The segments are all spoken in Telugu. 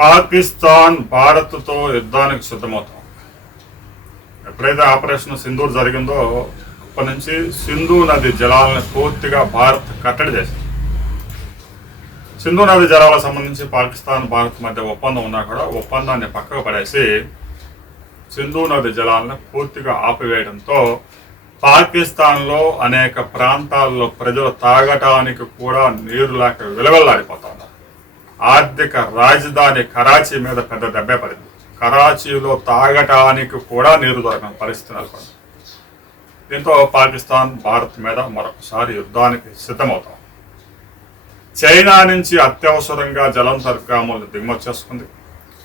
పాకిస్తాన్ భారత్తో యుద్ధానికి సిద్ధమవుతాం. ఎప్పుడైతే ఆపరేషన్ సింధూర్ జరిగిందో అప్పటి నుంచి సింధు నది జలాలను పూర్తిగా భారత్ కట్టడి చేసింది. సింధు నది జలాలకు సంబంధించి పాకిస్తాన్ భారత్ మధ్య ఒప్పందం ఉన్నా కూడా ఒప్పందాన్ని పక్కకు పడేసి సింధు నది జలాలను పూర్తిగా ఆపివేయడంతో పాకిస్తాన్లో అనేక ప్రాంతాల్లో ప్రజలు తాగటానికి కూడా నీరు లేక విలవెల్లాడిపోతా ఉన్నారు. ఆర్థిక రాజధాని కరాచీ మీద పెద్ద దెబ్బే పడింది. కరాచీలో తాగటానికి కూడా నీరు దొరకని పరిస్థితి నెలకొంది. దీంతో పాకిస్తాన్ భారత్ మీద మరొకసారి యుద్ధానికి సిద్ధమవుతాం. చైనా నుంచి అత్యవసరంగా జలంతర్గాములను దిగుమతి చేసుకుంది.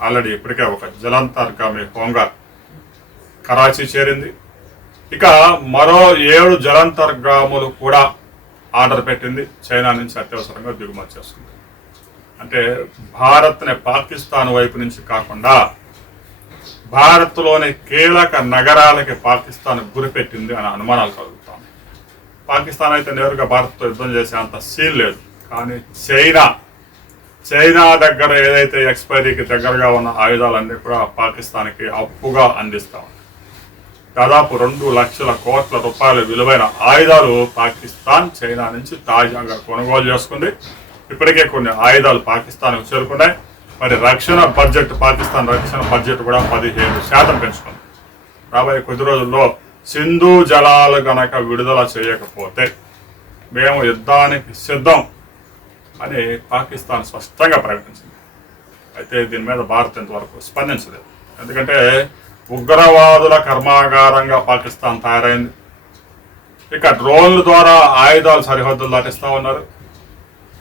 ఆల్రెడీ ఇప్పటికే ఒక జలంతర్గామి హోంగార్ కరాచీ చేరింది. ఇక మరో 7 జలంతర్గాములు కూడా ఆర్డర్ పెట్టింది. చైనా నుంచి అత్యవసరంగా దిగుమతి చేసుకుంది. అంటే భారత్ని పాకిస్తాన్ వైపు నుంచి కాకుండా భారత్లోని కీలక నగరాలకి పాకిస్తాన్ గురిపెట్టింది అనే అనుమానాలు కలుగుతాం. పాకిస్తాన్ అయితే నేరుగా భారత్తో యుద్ధం చేసే అంత సీన్ లేదు. కానీ చైనా దగ్గర ఏదైతే ఎక్స్పైరీకి దగ్గరగా ఉన్న ఆయుధాలన్నీ కూడా పాకిస్తాన్కి అప్పుగా అందిస్తాం. దాదాపు 2 లక్షల కోట్ల రూపాయల విలువైన ఆయుధాలు పాకిస్తాన్ చైనా నుంచి తాజాగా కొనుగోలు చేసుకుంది. ఇప్పటికే కొన్ని ఆయుధాలు పాకిస్తాన్కు చేరుకున్నాయి. మరి పాకిస్తాన్ రక్షణ బడ్జెట్ కూడా 17% పెంచుకుంది. రాబోయే కొద్ది రోజుల్లో సింధు జలాలు గనక విడుదల చేయకపోతే మేము యుద్ధానికి సిద్ధం అని పాకిస్తాన్ స్పష్టంగా ప్రకటించింది. అయితే దీని మీద భారత్ ఇంతవరకు స్పందించలేదు. ఎందుకంటే ఉగ్రవాదుల కర్మాగారంగా పాకిస్తాన్ తయారైంది. ఇక డ్రోన్ల ద్వారా ఆయుధాలు సరిహద్దులు దాటిస్తూ ఉన్నారు.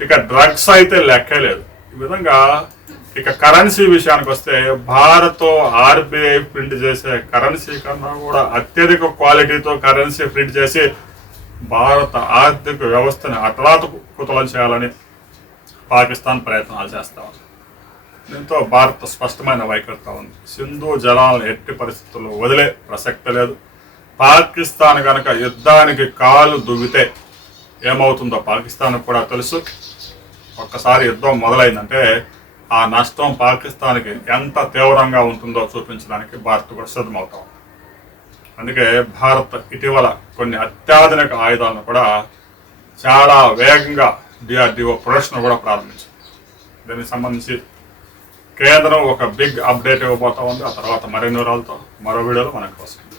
ఇక డ్రగ్స్ అయితే లెక్కే లేదు. ఈ విధంగా ఇక కరెన్సీ విషయానికి వస్తే భారత్ ఆర్బీఐ ప్రింట్ చేసే కరెన్సీ కన్నా కూడా అత్యధిక క్వాలిటీతో కరెన్సీ ప్రింట్ చేసి భారత ఆర్థిక వ్యవస్థని అతలాకుతలం చేయాలని పాకిస్తాన్ ప్రయత్నాలు చేస్తా ఉంది. దీంతో భారత్ స్పష్టమైన వైఖరితో ఉంది. సింధు జలాలను ఎట్టి పరిస్థితుల్లో వదిలే ప్రసక్తి లేదు. పాకిస్తాన్ కనుక యుద్ధానికి కాలు దువ్వితే ఏమవుతుందో పాకిస్తాన్ కూడా తెలుసు. ఒక్కసారి యుద్ధం మొదలైందంటే ఆ నష్టం పాకిస్తాన్కి ఎంత తీవ్రంగా ఉంటుందో చూపించడానికి భారత్ కూడా సిద్ధమవుతాం. అందుకే భారత్ ఇటీవల కొన్ని అత్యాధునిక ఆయుధాలను కూడా చాలా వేగంగా DRDO ప్రొడక్షన్ కూడా ప్రారంభించింది. దీనికి సంబంధించి కేంద్రం ఒక బిగ్ అప్డేట్ ఇవ్వబోతా ఉంది. ఆ తర్వాత మరిన్ని వివరాలతో మరో వీడియోలో మనకు వస్తుంది.